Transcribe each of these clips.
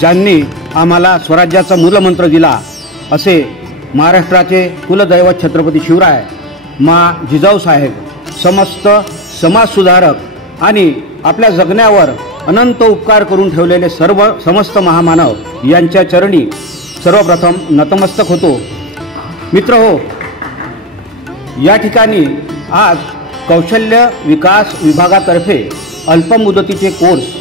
ज्यांनी आम्हाला स्वराज्याचा मूलमंत्र दिला असे महाराष्ट्राचे कुलदैवत छत्रपती शिवराय, मा जिजाऊ साहेब, समस्त समाजसुधारक आणि आपल्या जगण्यावर अनंत उपकार करून ठेवलेले समस्त महामानव यांच्या चरणी सर्वप्रथम नतमस्तक होतो। मित्रहो, या ठिकाणी आज कौशल्य विकास विभागातर्फे अल्पमुदतीचे कोर्स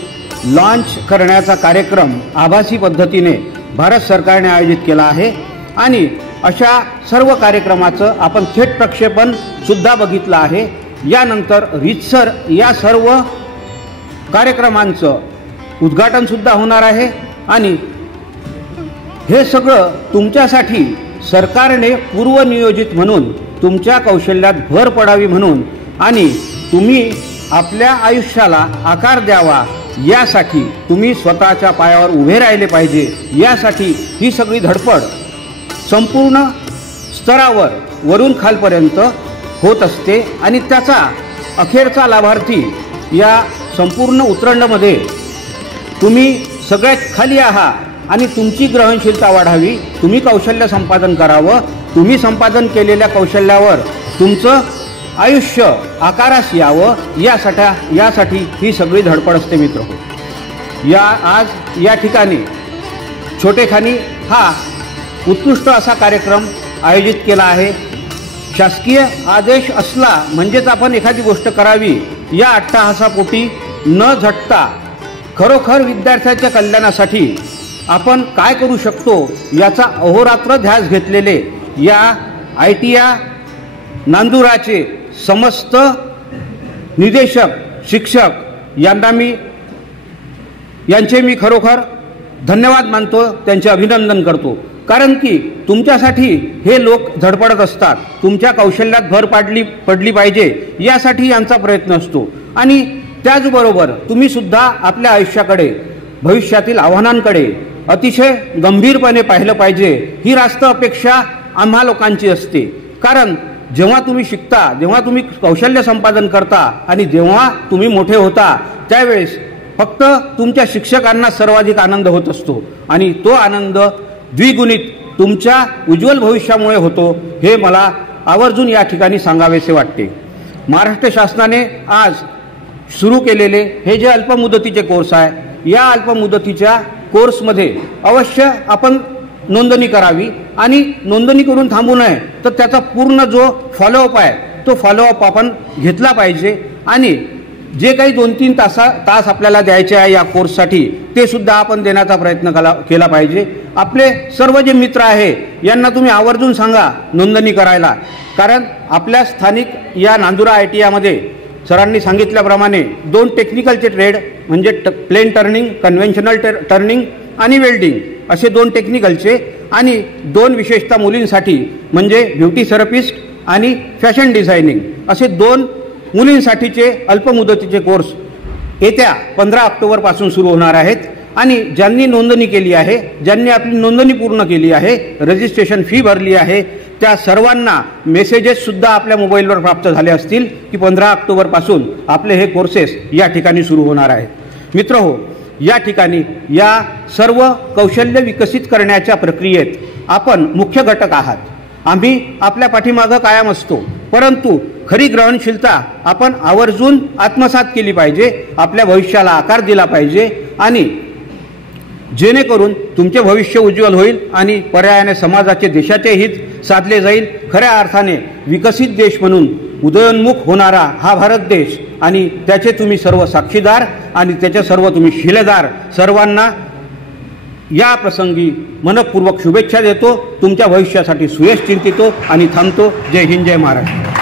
लॉन्च करण्याचा कार्यक्रम आभासी पद्धतीने भारत सरकारने आयोजित केला आहे आणि अशा सर्व कार्यक्रमाचं आपण थेट प्रक्षेपण सुद्धा बघितलं आहे। यानंतर रीतसर या सर्व कार्यक्रमांचं उद्घाटन सुद्धा होणार आहे आणि हे सगळं तुमच्यासाठी सरकारने पूर्वनियोजित म्हणून तुमच्या कौशल्यात भर पडावी म्हणून आणि तुम्ही आपल्या आयुष्याला आकार द्यावा यासाठी, तुम्ही स्वतःच्या पायावर उभे राहिले पाहिजे यासाठी ही सगळी धडपड संपूर्ण स्तरावर वरून खालपर्यंत होत असते आणि त्याचा अखेरचा लाभार्थी या संपूर्ण उतरंडमध्ये तुम्ही सगळ्यात खाली आहात आणि तुमची ग्रहणशीलता वाढावी, तुम्ही कौशल्य संपादन करावं, तुम्ही संपादन केलेल्या कौशल्यावर तुमचं आयुष्य आकारास यावं यासाठी ही सगळी धडपड असते। मित्र आज या ठिकाणी छोटेखानी हा उत्कृष्ट असा कार्यक्रम आयोजित केला आहे। शासकीय आदेश असला म्हणजेच आपण एखादी गोष्ट करावी या अट्टहासापोटी न झटता खरोखर विद्यार्थ्यांच्या कल्याणासाठी आपण काय करू शकतो याचा अहोरात्र ध्यास घेतलेले या ITIA नांदुराचे समस्त निदेशक, शिक्षक यांचे मी खरोखर धन्यवाद मानतो, त्यांचे अभिनंदन करतो। कारण की तुमच्यासाठी हे लोक धडपडत असतात, तुमच्या कौशल्यात भर पडली पाहिजे यासाठी यांचा प्रयत्न असतो आणि त्याचबरोबर तुम्ही सुद्धा आपल्या आयुष्याकडे, भविष्यातील आव्हानांकडे अतिशय गंभीरपणे पाहिलं पाहिजे ही रास्त अपेक्षा आम्हा लोकांची असते। कारण जेव्हा तुम्ही शिकता, जेव्हा तुम्ही कौशल्य संपादन करता आणि जेव्हा तुम्ही मोठे होता त्यावेळेस फक्त तुमच्या शिक्षकांना सर्वाधिक आनंद होत असतो आणि तो आनंद द्विगुणित तुमच्या उज्ज्वल भविष्यामुळे होतो हे मला आवर्जून या ठिकाणी सांगावेसे वाटते। महाराष्ट्र शासनाने आज सुरू केलेले हे जे अल्पमुदतीचे कोर्स आहे, या अल्पमुदतीच्या कोर्समध्ये अवश्य आपण नोंदणी करावी आणि नोंदणी करून थांबू नये, तर त्याचा पूर्ण जो फॉलोअप आहे तो फॉलोअप आपण घेतला पाहिजे आणि जे काही 2-3 तास आपल्याला द्यायचे आहे या कोर्ससाठी ते सुद्धा आपण देण्याचा प्रयत्न केला पाहिजे। आपले सर्व जे मित्र आहे यांना तुम्ही आवर्जून सांगा नोंदणी करायला, कारण आपल्या स्थानिक या नांदुरा ITIAमध्ये सरांनी सांगितल्याप्रमाणे 2 टेक्निकलचे ट्रेड म्हणजे प्लेन टर्निंग, कन्व्हेन्शनल टर्निंग आणि वेल्डिंग असे 2 टेक्निकलचे आणि 2 विशेषतः मुलींसाठी म्हणजे ब्युटी थेरपिस्ट आणि फॅशन डिझायनिंग असे 2 मुलींसाठीचे अल्पमुदतीचे कोर्स येत्या 15 ऑक्टोबरपासून सुरू होणार आहेत आणि ज्यांनी नोंदणी केली आहे, ज्यांनी आपली नोंदणी पूर्ण केली आहे, रजिस्ट्रेशन फी भरली आहे, त्या सर्वांना मेसेजेस सुद्धा आपल्या मोबाईलवर प्राप्त झाले असतील की 15 ऑक्टोबरपासून आपले हे कोर्सेस या ठिकाणी सुरू होणार आहेत। मित्रहो, या ठिकाणी या सर्व कौशल्य विकसित करण्याच्या प्रक्रियेत आपण मुख्य घटक आहात। आम्ही आपल्या पाठीमागं कायम असतो, परंतु खरी ग्रहणशीलता आपण आवर्जून आत्मसात केली पाहिजे, आपल्या भविष्याला आकार दिला पाहिजे आणि जेणेकरून तुमचे भविष्य उज्ज्वल होईल आणि पर्यायाने समाजाचे, देशाचे हित साधले जाईल। खऱ्या अर्थाने विकसित देश म्हणून उदयोन्मुख होणारा हा भारत देश आणि त्याचे तुम्ही सर्व साक्षीदार आणि त्याचे सर्व तुम्ही शिलेदार, सर्वांना या प्रसंगी मनपूर्वक शुभेच्छा देतो। तुमच्या भविष्यासाठी सुयश चिंतितो आणि थांबतो। जय हिंद, जय महाराष्ट्र।